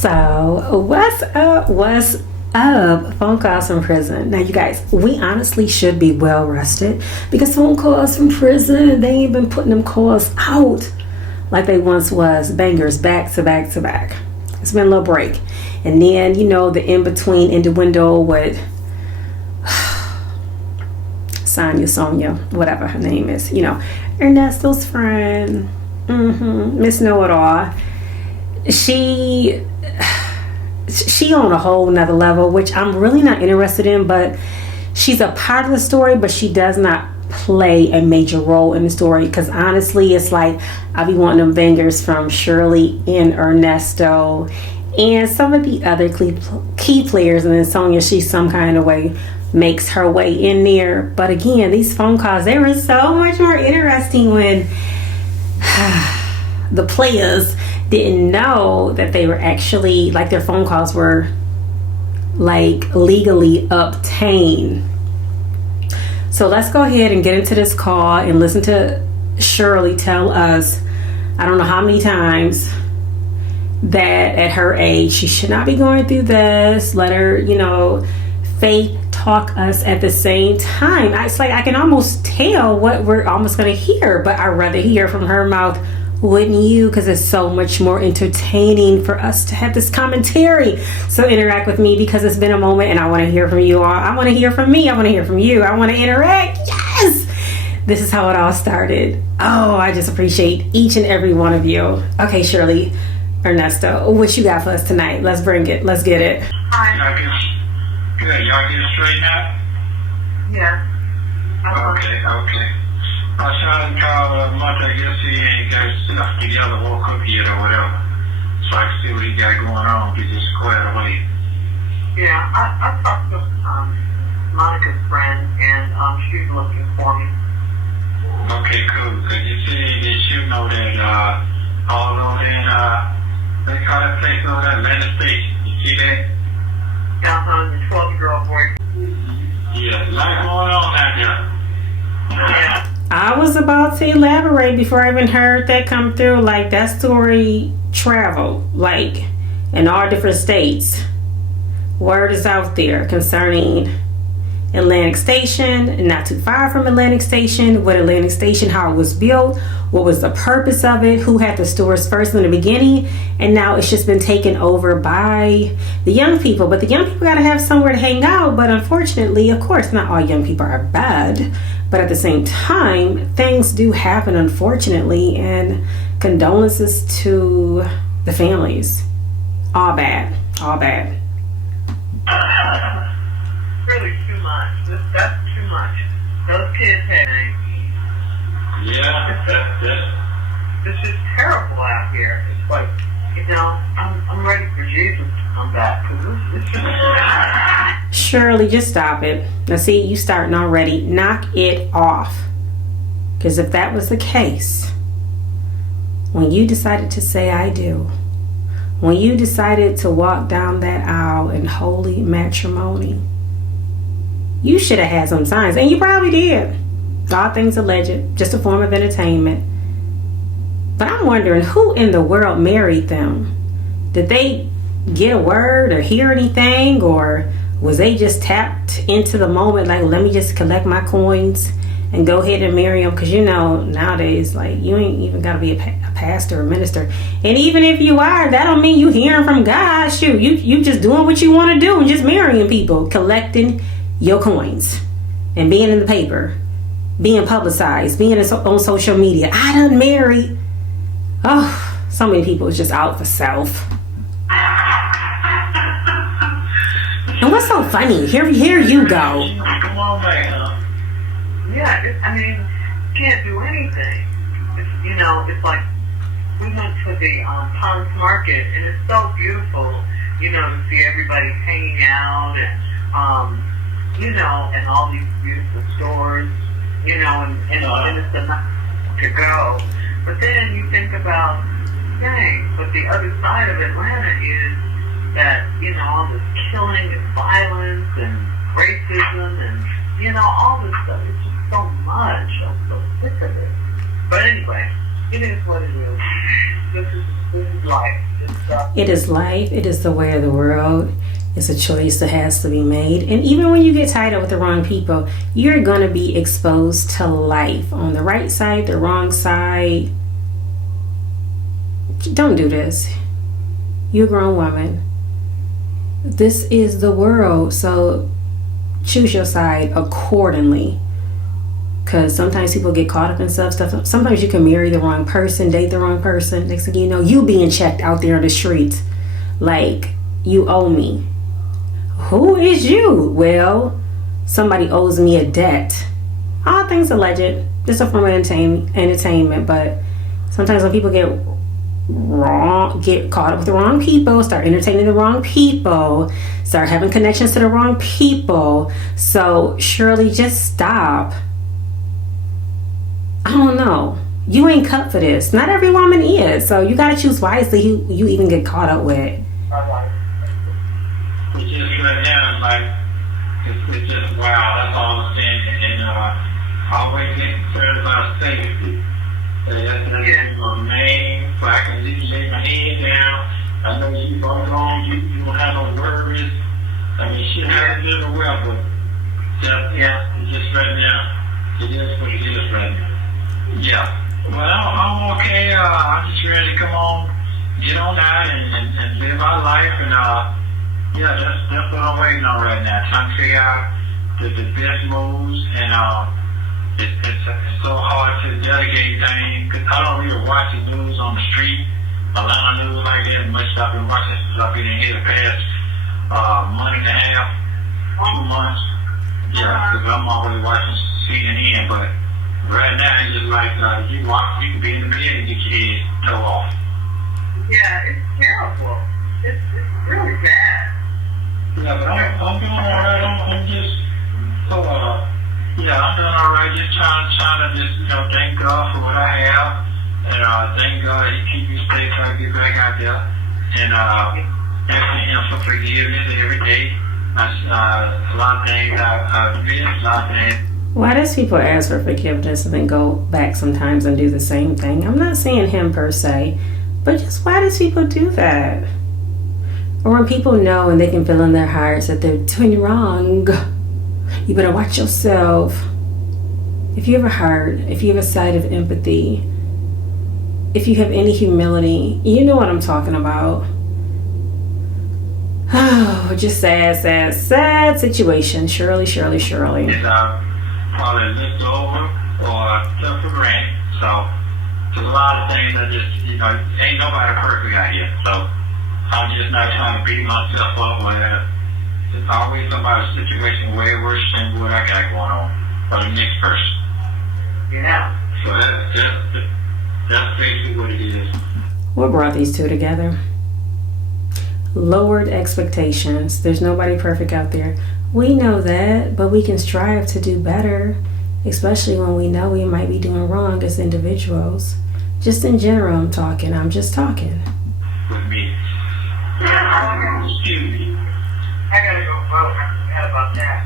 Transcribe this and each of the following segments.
So, what's up? What's up? Phone calls from prison. Now, you guys, we honestly should be well rested because phone calls from prison, they ain't been putting them calls out like they once was. Bangers back to back to back. It's been a little break. And then, the in between innuendo with Sonia, whatever her name is, Ernesto's friend, Miss Know It All. She on a whole nother level, which I'm really not interested in, but she's a part of the story, but she does not play a major role in the story, because honestly it's like I be wanting them bangers from Shirley and Ernesto and some of the other key players, and then Sonia, she some kind of way makes her way in there. But again, these phone calls, they were so much more interesting when the players didn't know that they were actually, like, their phone calls were like legally obtained. So let's go ahead and get into this call and listen to Shirley tell us, I don't know how many times, that at her age she should not be going through this. Let her, faith talk us at the same time. It's like I can almost tell what we're almost going to hear, but I'd rather hear from her mouth, wouldn't you? Because it's so much more entertaining for us to have this commentary. So interact with me, because it's been a moment and I want to hear from you all. I want to hear from me. I want to hear from you. I want to interact. Yes! This is how it all started. Oh, I just appreciate each and every one of you. Okay, Shirley, Ernesto, what you got for us tonight? Let's bring it. Let's get it. Hi. Good. Y'all get it straightened out? Yeah. Okay. I tried to call Month. I guess he ain't got his stuff together, woke up yet or whatever. So I can see what he got going on, get this squared away. Yeah, I talked to Monica's friend, and she's looking for me. Okay, cool. Cause you see that that all over in they call that place over there, Atlanta Station. You see that? Down on the 12-year-old boy. Yeah, a lot going on out there. Yeah. I was about to elaborate before I even heard that come through. Like, that story traveled, like, in all different states. Word is out there concerning Atlantic Station, not too far from Atlantic Station, what Atlantic Station, how it was built, what was the purpose of it, who had the stores first in the beginning, and now it's just been taken over by the young people. But the young people got to have somewhere to hang out. But unfortunately, of course, not all young people are bad, but at the same time, things do happen, unfortunately, and condolences to the families. All bad. Really too much. That's too much. Those kids have. Yeah, This is terrible out here. It's like, I'm ready for Jesus to come back, because this is Shirley, just stop it. Now, see, you starting already. Knock it off. Because if that was the case, when you decided to say I do, when you decided to walk down that aisle in holy matrimony, you should have had some signs, and you probably did. All things alleged, just a form of entertainment. But I'm wondering, who in the world married them? Did they get a word or hear anything, or was they just tapped into the moment, like, let me just collect my coins and go ahead and marry them? Because nowadays, like, you ain't even got to be a pastor or minister, and even if you are, that don't mean you hearing from God. Shoot, you just doing what you want to do and just marrying people, collecting your coins and being in the paper, being publicized, being on social media. I done married. Oh, so many people is just out for self. And what's so funny? Here you go. Come on back, huh? Yeah, you can't do anything. It's like, we went to the Palms Market, and it's so beautiful, to see everybody hanging out, and and all these beautiful stores, and it's enough to go. But then you think about, dang, but the other side of Atlanta is that, all this killing and violence and racism and, all this stuff. It's just so much. I'm so sick of it. But anyway, it is what it is. This is This is life. It is life. It is the way of the world. It's a choice that has to be made. And even when you get tied up with the wrong people, you're going to be exposed to life on the right side, the wrong side. Don't do this. You're a grown woman. This is the world. So choose your side accordingly. Because sometimes people get caught up in stuff. Sometimes you can marry the wrong person, date the wrong person. Next thing you know, you being checked out there in the streets. Like, you owe me. Who is you? Well, somebody owes me a debt. All things alleged. Just a form of entertainment. But sometimes when people get caught up with the wrong people, start entertaining the wrong people, start having connections to the wrong people. So Shirley, just stop. I don't know. You ain't cut for this. Not every woman is. So you gotta choose wisely who you even get caught up with. It's just right now, it's just wow, that's all I'm saying. And always get concerned about safety. That's my main, so I can just lay my head down. I know you don't go on, you don't have no worries. I mean, shit happens everywhere, but it's just right now. It is what it is right now. Yeah. Well, I'm okay. I'm just ready to come on, get on out and live my life. And that's what I'm waiting on right now. Trying to figure out the best moves. And it's so hard to delegate things because I don't really watch the news on the street. Atlanta news like that much. I've been watching since I've been in here the past month and a half, 2 months. Yeah, because I'm always watching CNN, but right now it's just like you can be in the bed and get your head toe off. Yeah, it's terrible. It's really bad. Yeah, but I'm doing all right. I'm just so I'm doing all right. Just trying to just thank God for what I have, and thank God He keep me safe till I get back out there, and asking Him for forgiveness every day. A lot of things I've missed, a lot of things. Why does people ask for forgiveness and then go back sometimes and do the same thing? I'm not saying him per se, but just why does people do that? Or when people know and they can feel in their hearts that they're doing you wrong, you better watch yourself. If you have a heart, if you have a side of empathy, if you have any humility, you know what I'm talking about. Oh, just sad situation. Shirley. Probably looked over or took for granted. So there's a lot of things that just, ain't nobody perfect out here. So I'm just not trying to beat myself up or that. There's always somebody's situation way worse than what I got going on for the next person. Yeah. So that's basically what it is. What brought these two together? Lowered expectations. There's nobody perfect out there. We know that, but we can strive to do better, especially when we know we might be doing wrong as individuals. Just in general, I'm just talking. With me. Excuse me. I gotta go vote. I forgot about that.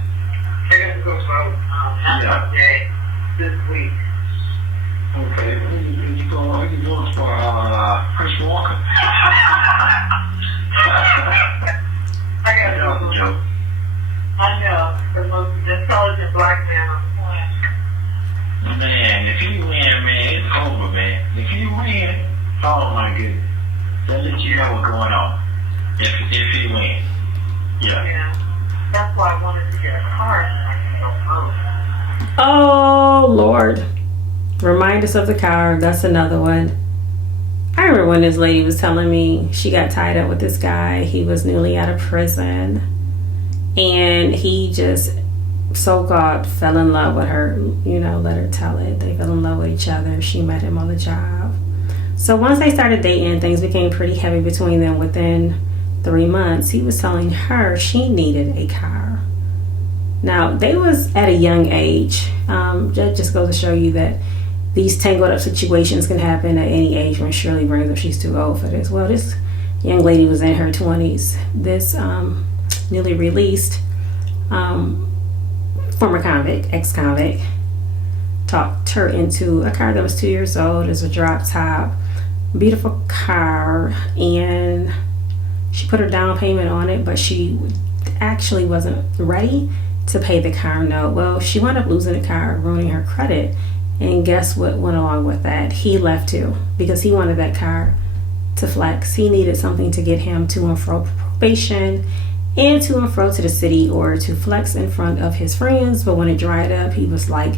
I gotta go vote. That's day this week. Okay. When you go for Chris Walker. I gotta go vote. I know, the most intelligent black man on the planet. Man, if you win, man, it's over, man. If you win, oh my goodness. That lets you know what's going on. If you win. Yeah. That's why I wanted to get a car so I can go vote. Oh, Lord. Remind us of the car. That's another one. I remember when this lady was telling me she got tied up with this guy. He was newly out of prison. And he just so-called fell in love with her, let her tell it. They fell in love with each other. She met him on the job. So once they started dating, things became pretty heavy between them. Within 3 months, he was telling her she needed a car. Now, they was at a young age. That just goes to show you that these tangled up situations can happen at any age. When Shirley brings up she's too old for this. Well, this young lady was in her 20s. This newly released former convict, ex-convict, talked her into a car that was 2 years old as a drop top. beautiful car, and she put her down payment on it, but she actually wasn't ready to pay the car note. Well, she wound up losing the car, ruining her credit. And guess what went along with that? He left too, because he wanted that car to flex. He needed something to get him to and fro probation and to and fro to the city, or to flex in front of his friends. But when it dried up, he was like,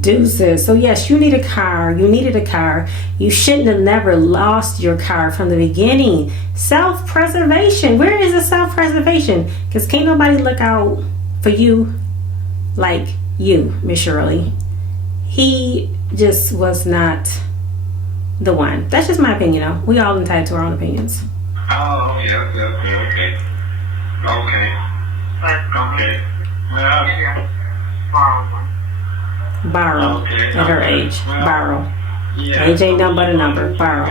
deuces. So yes, you need a car. You needed a car. You shouldn't have never lost your car from the beginning. Self-preservation. Where is the self-preservation? Because can't nobody look out for you like you, Miss Shirley. He just was not the one. That's just my opinion, though. We all entitled to our own opinions. Oh, okay. Okay. Well, Borrow. okay. At her age. Well, Borrow. yeah. Age ain't nothing but a number. Borrow.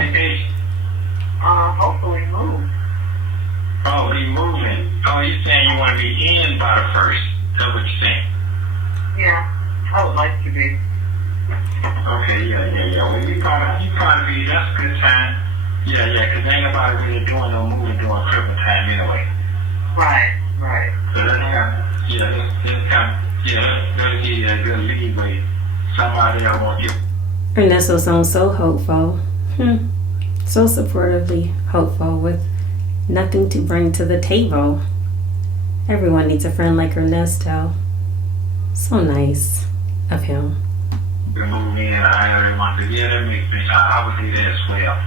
Hopefully move. Oh, be moving. Oh, you're saying you want to be in by the first. That's what you're saying. Yeah, I would like to be. Okay, yeah. Well, you probably be, that's a good time. Yeah, because ain't nobody really doing no moving during Christmas time anyway. Right. So that's kind of, let's give you a good leeway. Somebody else won't get. Ernesto sounds so hopeful. So supportively hopeful, with nothing to bring to the table. Everyone needs a friend like Ernesto. So nice of him. Move in, I already want to. Yeah, that makes sense. I would do that as well.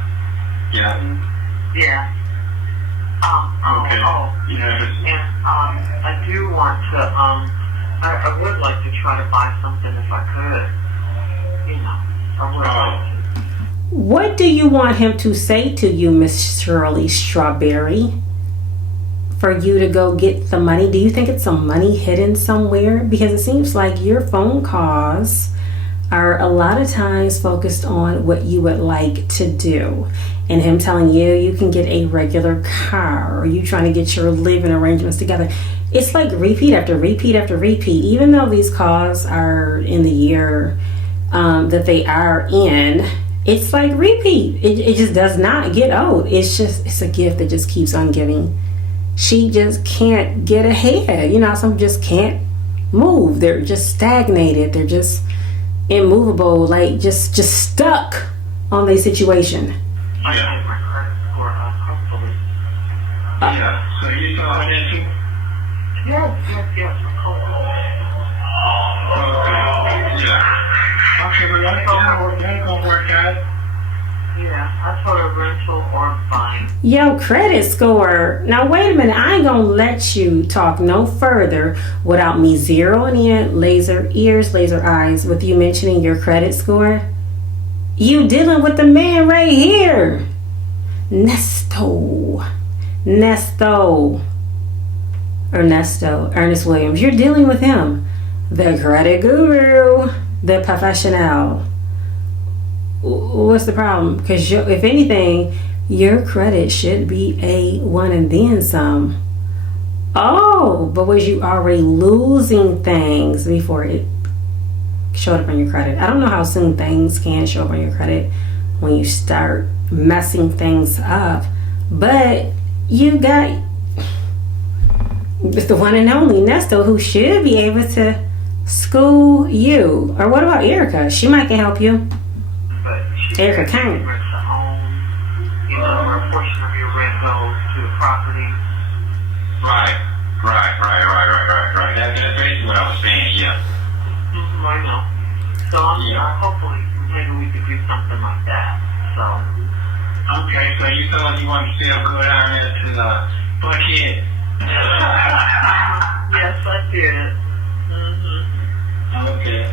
Yeah. Okay. And I do want to. I would like to try to buy something if I could. I would like to. What do you want him to say to you, Miss Shirley Strawberry, for you to go get the money? Do you think it's some money hidden somewhere? Because it seems like your phone calls are a lot of times focused on what you would like to do, and him telling you can get a regular car, or you trying to get your living arrangements together. It's like repeat after repeat after repeat. Even though these calls are in the year that they are in, it's like repeat. It just does not get old. It's a gift that just keeps on giving. She just can't get ahead. Some just can't move. They're just stagnated. They're just immovable, like just stuck on their situation. Yeah. So you saw her there too? Yes. Okay, but that's gonna work out. Yeah, I told her rental or buying. Yo, credit score. Now wait a minute. I ain't gonna let you talk no further without me zeroing in, laser ears, laser eyes, with you mentioning your credit score. You dealing with the man right here, Ernesto, Ernest Williams. You're dealing with him, the credit guru, the professional. What's the problem? Because if anything, your credit should be A1 and then some. Oh, but was you already losing things before it showed up on your credit? I don't know how soon things can show up on your credit when you start messing things up, but you got the one and only Ernesto, who should be able to school you. Or what about Erica? She might can help you. But Erica can. Rents a home, where a portion of your rent goes to the property. Right. That's basically what I was saying, yeah. I know. So hopefully maybe we could do something like that. So. Okay, so you thought you wanted to still go down there to the Buckhead? Yes, I did. Okay.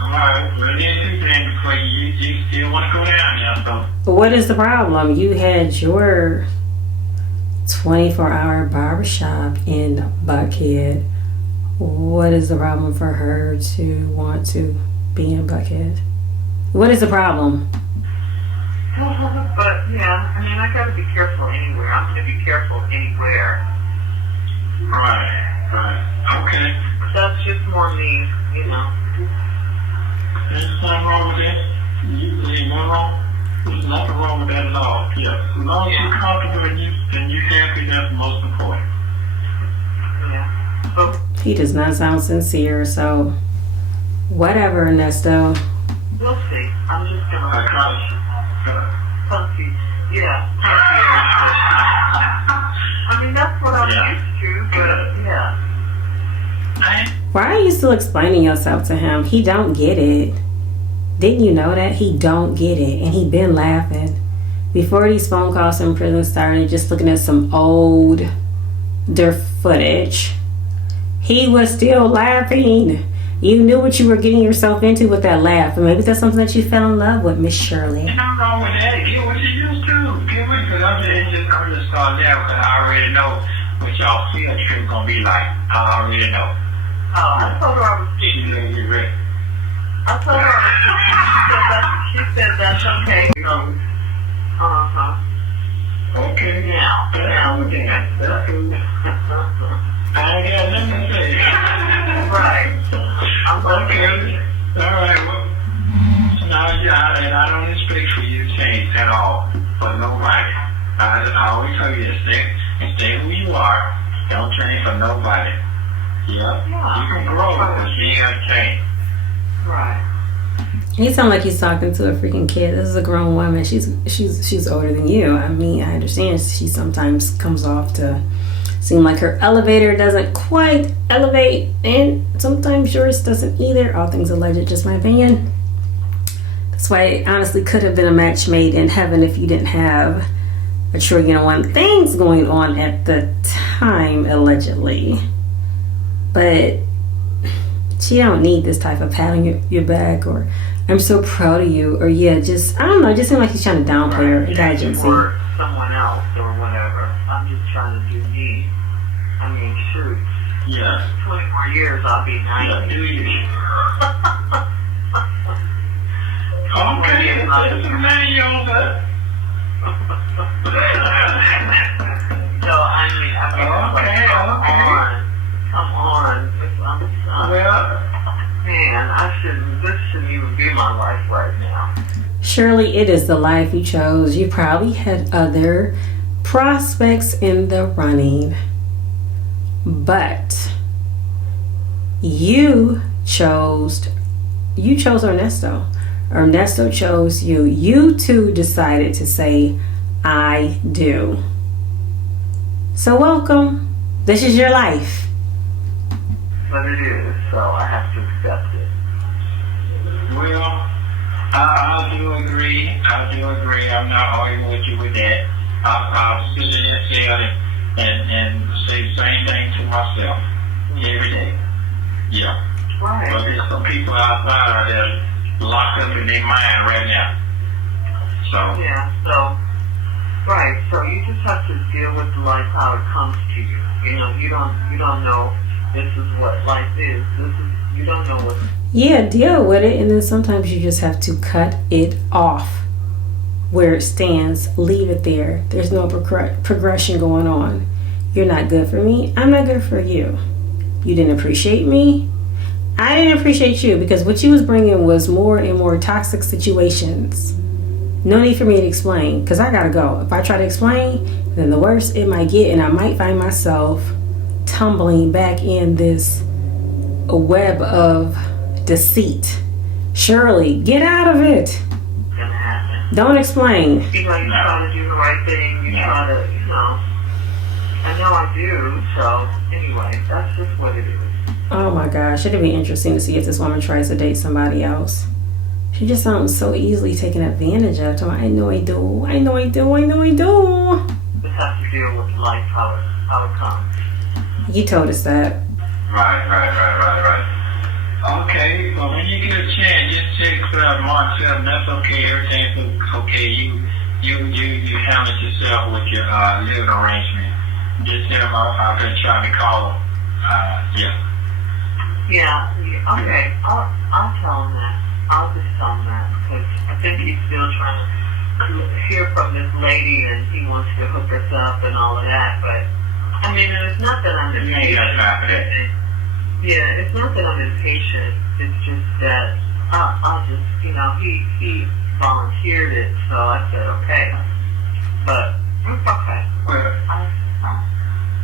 Alright, well then before you still want to go down there, so. What is the problem? You had your 24-hour barbershop in Buckhead. What is the problem for her to want to be in Buckhead? What is the problem? But yeah, I gotta be careful anywhere. I'm gonna be careful anywhere. Right. Okay. That's just more me, There's nothing wrong with that. You ain't nothing wrong? There's nothing wrong with that at all. Yeah. As long as you're comfortable and you happy, that's the most important. Yeah. So He does not sound sincere, so whatever, Ernesto. we'll see. I'm just gonna punchy. Yeah, I mean, that's what I'm used to, but yeah. Why are you still explaining yourself to him? He don't get it. Didn't you know that? He don't get it. And he been laughing. Before these phone calls in prison started, just looking at some older footage, he was still laughing. You knew what you were getting yourself into with that laugh. And maybe that's something that you fell in love with, Miss Shirley. And I'm wrong with that. Get what you used to. Get what, because I'm just starting down because I already know what y'all field trip gonna be like. I already know. Oh, I told her I was She's gonna get ready. I told her she said that's okay. Okay. Now, Okay. That's cool. I ain't got nothing to say. right. I'm Okay. All right. Well, and I don't expect for you to change at all for nobody. I always tell you to stay who you are. Don't change for nobody. Yeah. You can grow, but you ain't got to change. Right. He sounds like he's talking to a freaking kid. This is a grown woman. She's older than you. I mean, I understand she sometimes comes off to seem like her elevator doesn't quite elevate, and sometimes yours doesn't either. All things alleged, just my opinion. That's why it honestly could have been a match made in heaven if you didn't have a $1,000,000,001 things going on at the time, allegedly. But she don't need this type of pat on your back or I'm so proud of you or I don't know, it just seems like he's trying to downplay her intelligence. Or someone else or whatever. I'm just trying to do me. I mean, shoot. Yeah. 20 more years, I'll be 90. Yeah, do you? Okay, it's a manual, but... So, I mean, come on. Well... Man, this shouldn't even be my life right now. Shirley, it is the life you chose. You probably had other prospects in the running, but you chose Ernesto. Ernesto chose you. You two decided to say, I do. So welcome. This is your life. But it is, so I have to accept it. Well, I do agree. I'm not arguing with you with that. I'll sit in that cell and say the same thing to myself every day. Yeah. Right. But there's some people outside that are locked up in their mind right now. So. Yeah, right. So you just have to deal with life how it comes to you. You know, you don't know this is what life is. You don't know what. Yeah, deal with it, and then sometimes you just have to cut it off where it stands. Leave it there. There's no progression going on. You're not good for me. I'm not good for you. You didn't appreciate me. I didn't appreciate you because what you was bringing was more and more toxic situations. No need for me to explain because I gotta go. If I try to explain, then the worse it might get, and I might find myself tumbling back in this web of deceit. Shirley, get out of it. It's gonna happen. Don't explain. You know, you try to do the right thing. You try to, I know I do. So anyway, that's just what it is. Oh my gosh, it'd be interesting to see if this woman tries to date somebody else. She just sounds so easily taken advantage of. I know I do. Just have to deal with life how it comes. You told us that. Right. Okay, well when you get a chance, just text Mark 7, that's okay, everything's okay. You handle it yourself with your living arrangement. Just tell him I've been trying to call him. Yeah, okay, I'll tell him that. I'll just tell him that because I think he's still trying to hear from this lady and he wants to hook us up and all of that, but I mean, it's not that I'm impatient. Yeah, it's not that I'm impatient. It's just that I'll just, he volunteered it, so I said okay. But it's okay. Well,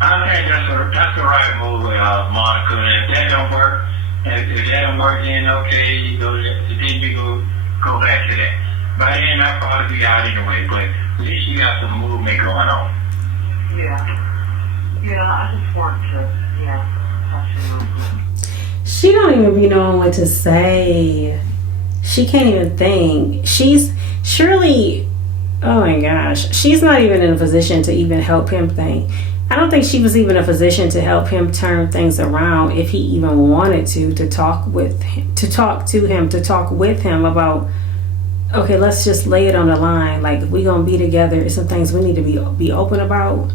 I think that's the right move, Monica. And if that don't work, if that don't work, then okay, then you go back to that. By then, I'll probably be out anyway, but at least you got some movement going on. Yeah, I just want to, touch the movement. She don't even be knowing what to say. She can't even think. Shirley, oh my gosh, she's not even in a position to even help him think. I don't think she was even in a position to help him turn things around if he even wanted to talk with him, to talk with him about, okay, let's just lay it on the line. Like, if we're going to be together, it's some things we need to be open about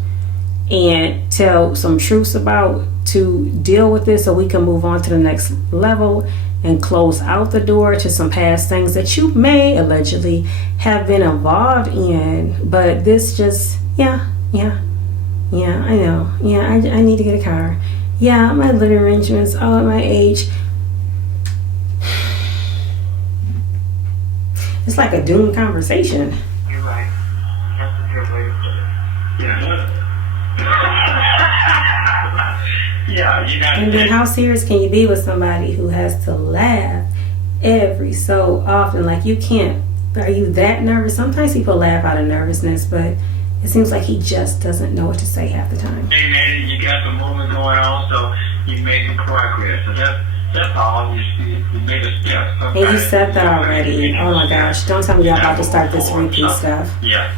and tell some truths about to deal with this so we can move on to the next level and close out the door to some past things that you may allegedly have been involved in. But this just, yeah, I know. Yeah, I need to get a car. Yeah, my living arrangements, all at my age. It's like a doomed conversation. You're right. That's a good way to put it. Yeah. Yeah, you got to. And then how serious can you be with somebody who has to laugh every so often? Like, you can't. Are you that nervous? Sometimes people laugh out of nervousness, but it seems like he just doesn't know what to say half the time. Hey man, you got some movement going on, so you making progress. So that's all. You made a step. And you said that already. Oh my gosh! Don't tell me y'all about to start this repeat stuff. Yeah.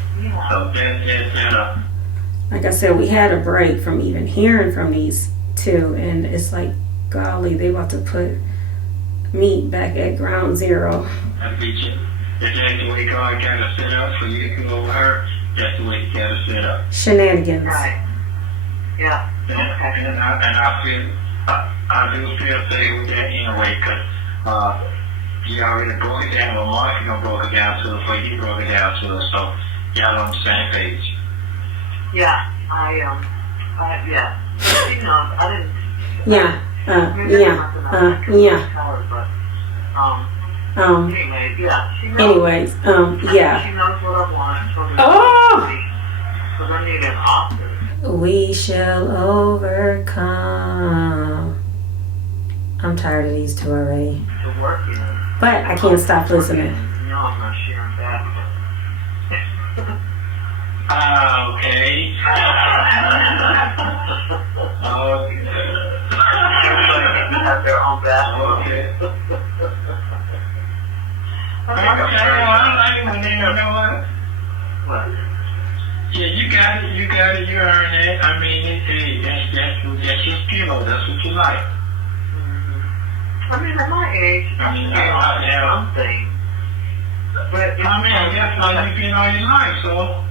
So then, like I said, we had a break from even hearing from these two, and it's like, golly, they about to put me back at ground zero. I beat you. If that's the way God got to set up for you to go over her, that's the way He got to set up. Shenanigans. Right. Yeah. And I do feel safe with that anyway, because you already broke it down. Well, Monica broke it down to us, before you broke it down to us, so y'all on the same page. Yeah, yeah. She knows. I didn't. Yeah. Anyway, yeah. She knows. Anyways, yeah. She knows what I want. Because I need an office. We shall overcome. I'm tired of these two already. To work in. But I can't stop listening. No, I'm not sharing that. Okay. Everybody has their own bathroom. Okay. I like it when you know what? What? Yeah, you got it, you earn it. I mean, hey, that's your skill, that's what you like. I mean, at my age, something. But I mean, that's how you've been all your life, so.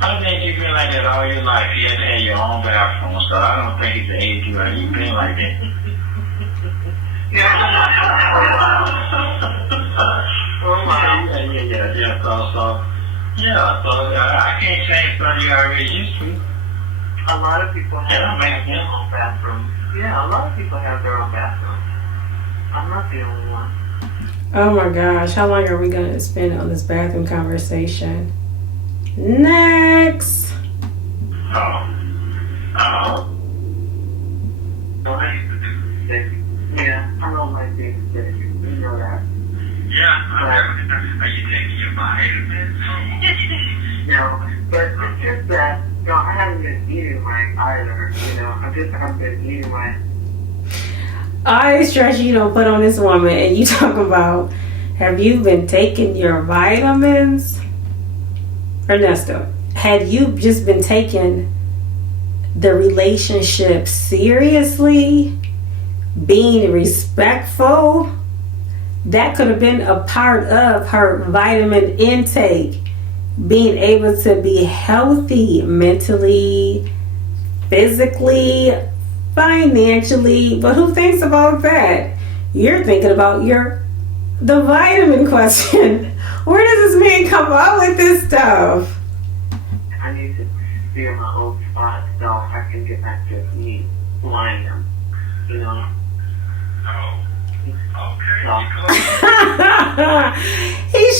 I think you've been like that all your life. You had to have your own bathroom, so I don't think it's the age you are. You've been like that. So I can't change something you already used to. A lot of people have their own bathroom. Yeah, a lot of people have their own bathrooms. I'm not the only one. Oh my gosh, how long are we going to spend on this bathroom conversation? Next! Yeah, I don't like being sick. You know that. Yeah, are you taking your vitamins? No, but it's just that, I haven't been eating right either, I just haven't been eating right. I stress you don't put on this woman, and you talk about, have you been taking your vitamins? Ernesto, had you just been taking the relationship seriously, being respectful, that could have been a part of her vitamin intake. Being able to be healthy mentally, physically, financially. But who thinks about that? You're thinking about the vitamin question. Where does this man come up with this stuff? I need to be in my old spot so I can get back to me flying them, Oh.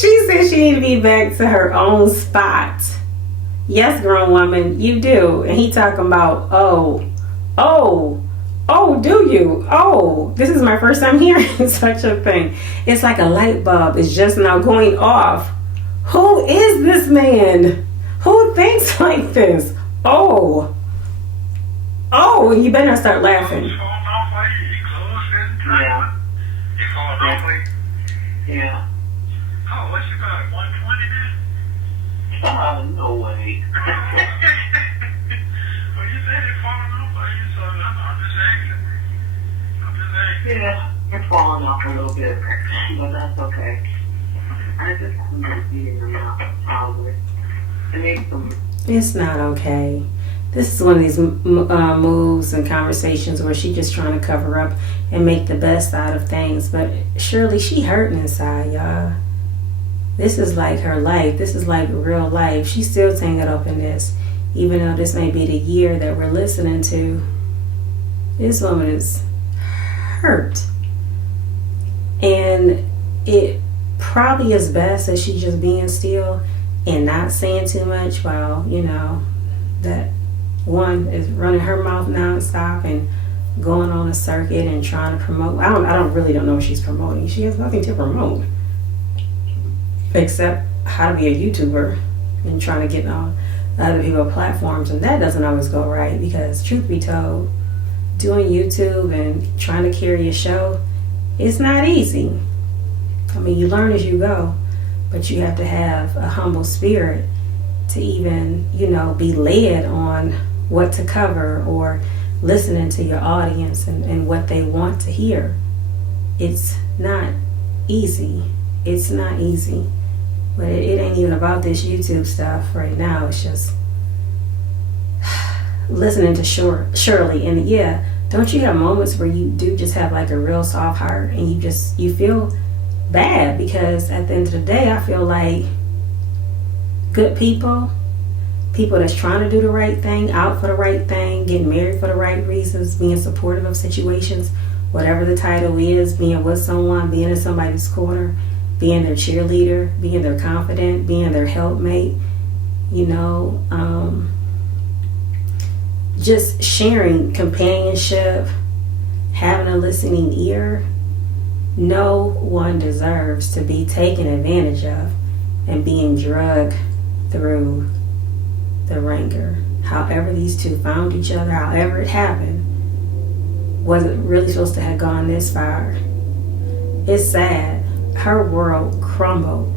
She said she need to be back to her own spot. Yes, grown woman, you do. And he talking about, do you? Oh, this is my first time hearing such a thing. It's like a light bulb is just now going off. Who is this man? Who thinks like this? Oh, you better not start laughing. Yeah. Oh, what's your car? 120 then? No way. Well, you said it falling off on you, so I'm just asking. Yeah, it's falling off a little bit, but that's okay. I just haven't been eating enough, probably. I need some. It's not okay. This is one of these moves and conversations where she's just trying to cover up and make the best out of things. But Shirley, she hurting inside, y'all. This is like her life. This is like real life. She's still tangled up in this. Even though this may be the year that we're listening to, this woman is hurt. And it probably is best that she's just being still and not saying too much while, that one is running her mouth nonstop and going on a circuit and trying to promote. I don't know what she's promoting. She has nothing to promote except how to be a YouTuber and trying to get on other people's platforms, and that doesn't always go right because truth be told, doing YouTube and trying to carry a show, it's not easy. I mean, you learn as you go, but you have to have a humble spirit to even, be led on what to cover or listening to your audience and what they want to hear. It's not easy. It's not easy. But it ain't even about this YouTube stuff right now. It's just listening to Shirley. And yeah, don't you have moments where you do just have like a real soft heart and you feel bad? Because at the end of the day, I feel like good people that's trying to do the right thing, out for the right thing, getting married for the right reasons, being supportive of situations, whatever the title is, being with someone, being in somebody's corner, being their cheerleader, being their confidant, being their helpmate, just sharing companionship, having a listening ear. No one deserves to be taken advantage of and being drugged through the ringer. However these two found each other, however it happened, wasn't really supposed to have gone this far. It's sad. Her world crumbled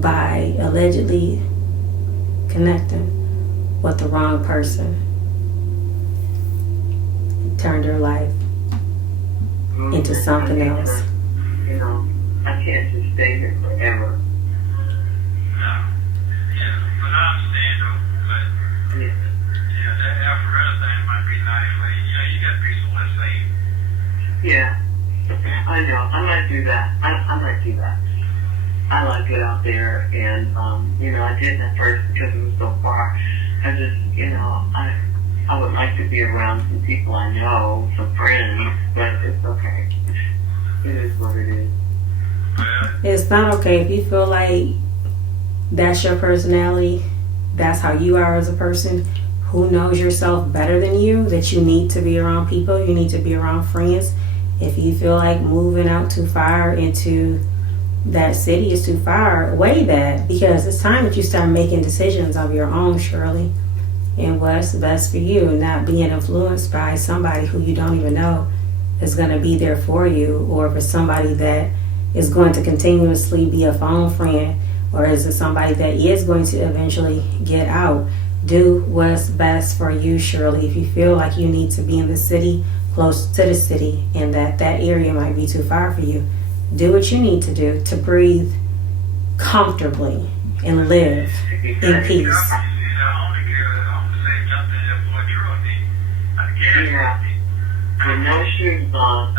by allegedly connecting with the wrong person. It turned her life into something else. I can't just stay here forever. But I understand though. But that Alpharetta thing might be nice. Like, you got to be somewhere safe. Yeah, I know. I might do that. I might do that. I like to get out there, and I did at first because it was so far. I just, I would like to be around some people I know, some friends, but it's okay. It is what it is. It's not okay if you feel like that's your personality, that's how you are as a person who knows yourself better than you, that you need to be around people, you need to be around friends. If you feel like moving out too far into that city is too far, weigh that, because it's time that you start making decisions of your own, Shirley, and what's best for you, not being influenced by somebody who you don't even know is going to be there for you, or for somebody that is going to continuously be a phone friend, or is it somebody that is going to eventually get out. Do what's best for you, Shirley. If you feel like you need to be in the city, close to the city, and that area might be too far for you, do what you need to do to breathe comfortably and live in peace. Yeah. With no shoes on.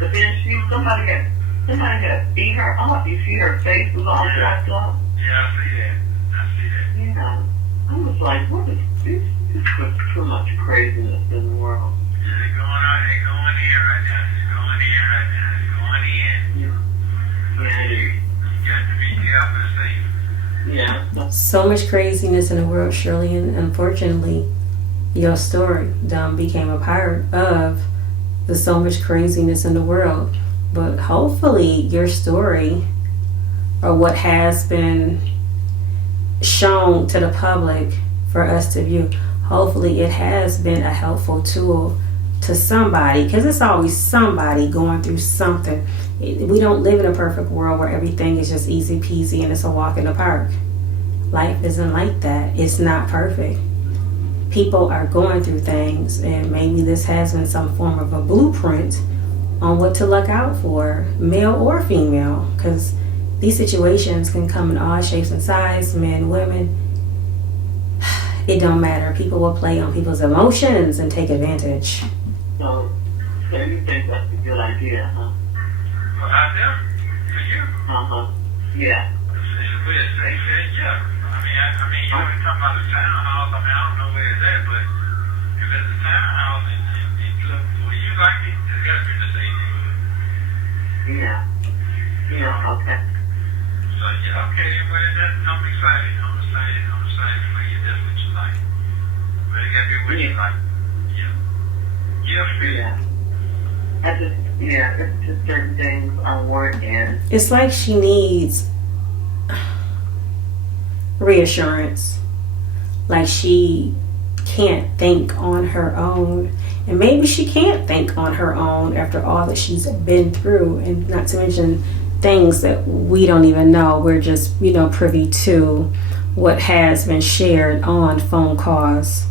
But then somebody had beat her up. You see her face was all jacked up. Yeah, I see that. I was like, what is this? This was too much craziness in the world. It's going on. It's going in right now. It's going in right now. It's going in. Yeah. You got to be careful, see. Yeah. So much craziness in the world, Shirley, and unfortunately, your story became a part of the so much craziness in the world. But hopefully, your story, or what has been shown to the public for us to view, hopefully it has been a helpful tool to somebody, because it's always somebody going through something. We don't live in a perfect world where everything is just easy peasy and it's a walk in the park. Life isn't like that. It's not perfect. People are going through things, and maybe this has been some form of a blueprint on what to look out for, male or female, because these situations can come in all shapes and sizes, men, women. It don't matter. People will play on people's emotions and take advantage. So you think that's a good idea, huh? Well, out there, for you. Yeah. Yeah. I mean, you were talking about the townhouse. I mean, I don't know where it's at, but if it's a townhouse and look, well, you like it, it's got to be the same neighborhood. Yeah. Yeah, okay. So, yeah, okay, well, I'm excited. I'm excited for you. That's what you like. But it got to be what you like. Yeah. Yeah. It's just certain things I want, and It's like she needs reassurance. Like she can't think on her own. And maybe she can't think on her own after all that she's been through, and not to mention things that we don't even know. We're just, privy to what has been shared on phone calls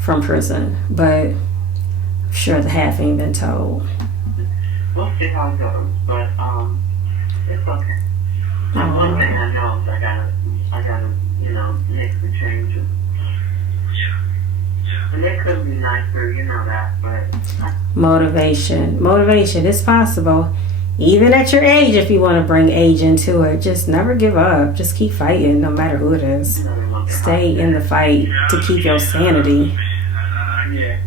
from prison. But I'm sure the half ain't been told. we'll see how it goes. But it's okay. Now, one thing I know is I gotta, make the changes. Yeah. And they could be nicer, you know that, but Motivation is possible, even at your age. If you want to bring age into it, just never give up. Just keep fighting, no matter who it is. Stay in the fight to keep your sanity. Yeah.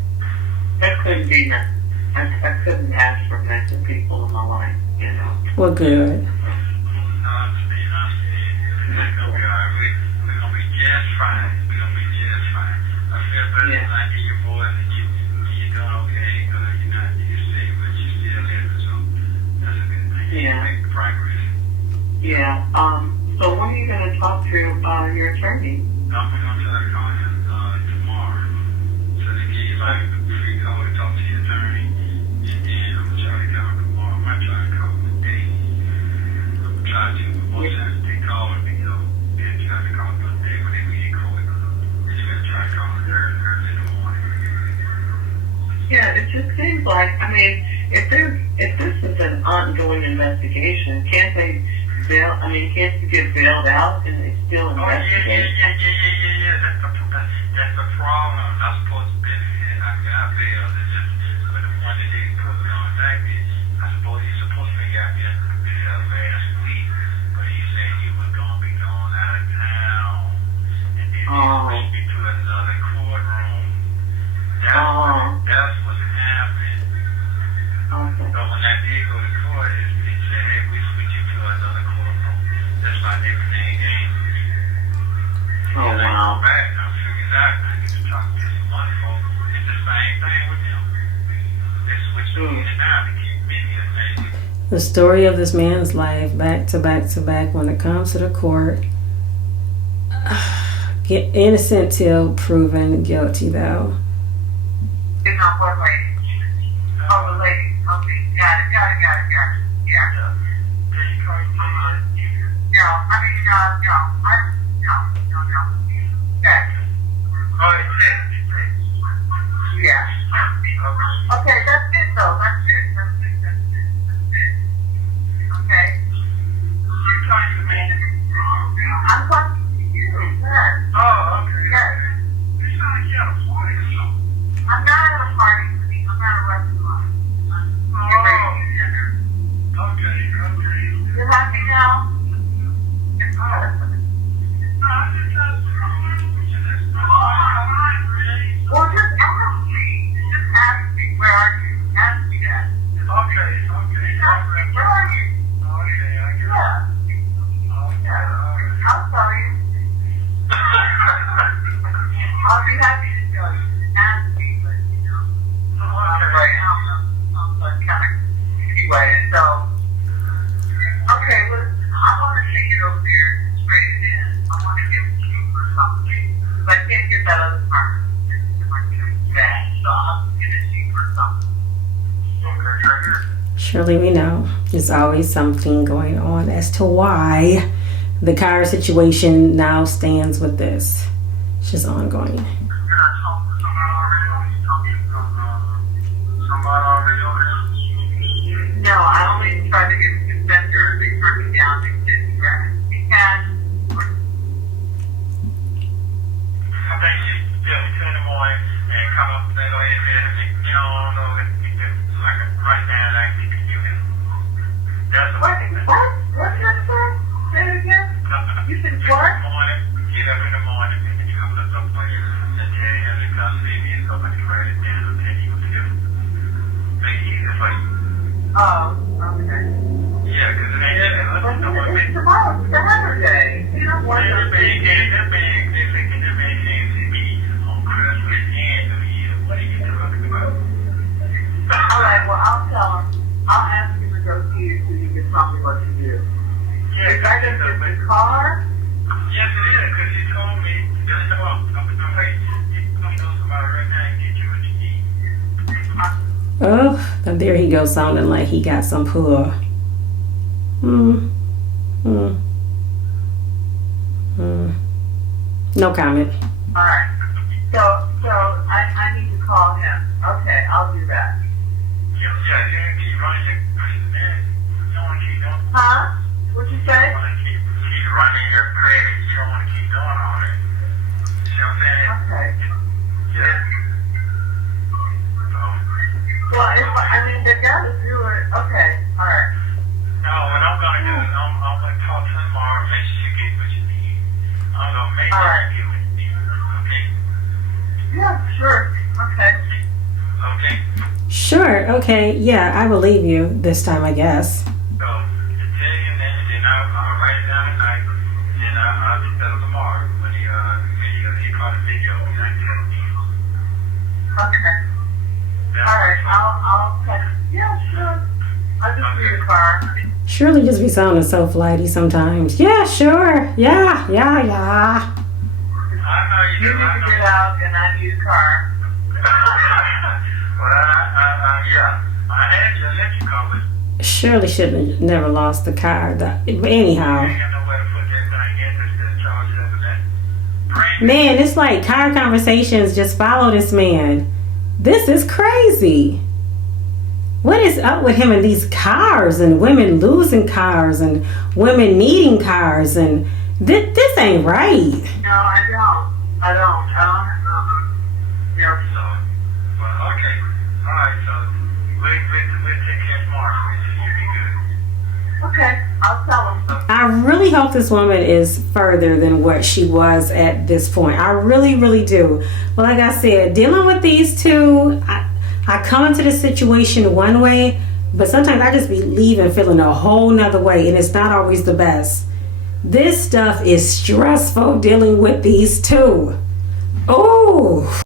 That couldn't be nice. I couldn't ask for nicer people in my life, Well, good. We're gonna be just fine. I feel better than I hear your voice, and you're doing okay. You see, but you still living, so that's a good thing. Yeah. Make progress. Yeah. So when are you gonna talk to your attorney? I'm gonna try to call him tomorrow, so to give you like a free call to talk to your attorney, and then I'm gonna try to call him tomorrow. I might try to call him today. I'm gonna try to, but most times they call me, then try to call him today when they meet in court. Just gonna try to call him early in the morning. Yeah, it just seems like, if this is an ongoing investigation, can't they can't you get bailed out and they still investigate? Yeah. That's the problem. I'm not supposed to be here. I got bailed. It's just, but the one that they put me on indictment, he's supposed to be got me last week, but he said he was gonna be going out of town, and then he pushed me to another courtroom. That's what's happening. Okay. So when I did go to court, it said, hey, we switch you to another courtroom. That's like everything game. Oh, And I wow. go back and I figured out I get to talk to some other folks. It's the same thing with them. They switch me in and out to keep me here. The story of this man's life, back to back to back, when it comes to the court. Get innocent till proven guilty, though. It's not one lady. Oh, the lady. Okay, got it. Yeah. Did you call you? No. Okay. Oh, Yeah. Okay, that's it though. That's it. Okay. You're talking to me? I'm talking to you. Yes. Oh, okay. Yes. You sound like you had a party or something. I'm not at a party. I'm at a restaurant. Get ready to eat dinner. Okay. You happy now? Well, just ask me. Just ask me. Surely we know there's always something going on as to why the car situation now stands with this. It's just ongoing. You're not talking to somebody already on this? Talking to somebody already on this? No, I only tried to get a suspender. They turned me down. They said, we can. I think you should be in the morning and come up and go ahead and you know, I don't know, it's like a right now, like you can do it. That's the way to do it. What's that, sir? Say it again. You said what? Get up in the morning and you come to some place and tell you to come see me and somebody write it down and you will do it. Make it easy for you. Oh, okay. Yeah, because it ain't that. It's tomorrow. It's Saturday. You know what? That man can't see me on Christmas and New Year. What are you talking about? All right, well, I'll tell him. I'll ask him to go see you so you can tell me what to do. Yeah, Is that going to be the car? yes, it is, because he told me, just about, I'm going to go somebody right now and get you what you need. Oh, and there he goes sounding like he got some pull. No comment. All right. So I need to call him. Okay, I'll do that. Yeah, you ain't keep running your credit. You don't want to keep doing it. Huh? What'd you say? You want to keep running your credit. You don't want to keep doing all that. You see what I'm saying? Okay. Yeah. Well, they got to do it. Okay. All right. No, what I'm going to do is I'm going to talk to him tomorrow and make sure you get what you need. I'm going to make sure you get what you need. Okay? Yeah, sure. Okay. Okay? Sure, okay, yeah, I will leave you this time, I guess. So, to tell you then I'll write it down tonight. Then I'll just tell him tomorrow when he caught a video and I tell him. Okay. All right. I'll text. Yeah, sure. I just need a car. Shirley just be sounding so flighty sometimes. Yeah, sure. Yeah. I know you You do. need to get out, and I need a car. Well, yeah. I had your electric car, but Shirley shouldn't have never lost the car. But anyhow. you ain't got nowhere to put that thing in. Just charge it over that. Man, it's like car conversations just follow this man. This is crazy. What is up with him and these cars and women losing cars and women needing cars and this ain't right. No, I don't. Yeah. So, well, okay. All right, so we'll take care tomorrow. You'll be good. Okay, I'll tell him. I really hope this woman is further than what she was at this point. I really, really do. But like I said, dealing with these two, I come into the situation one way, but sometimes I just be leaving feeling a whole nother way, and it's not always the best. This stuff is stressful dealing with these two. Oh.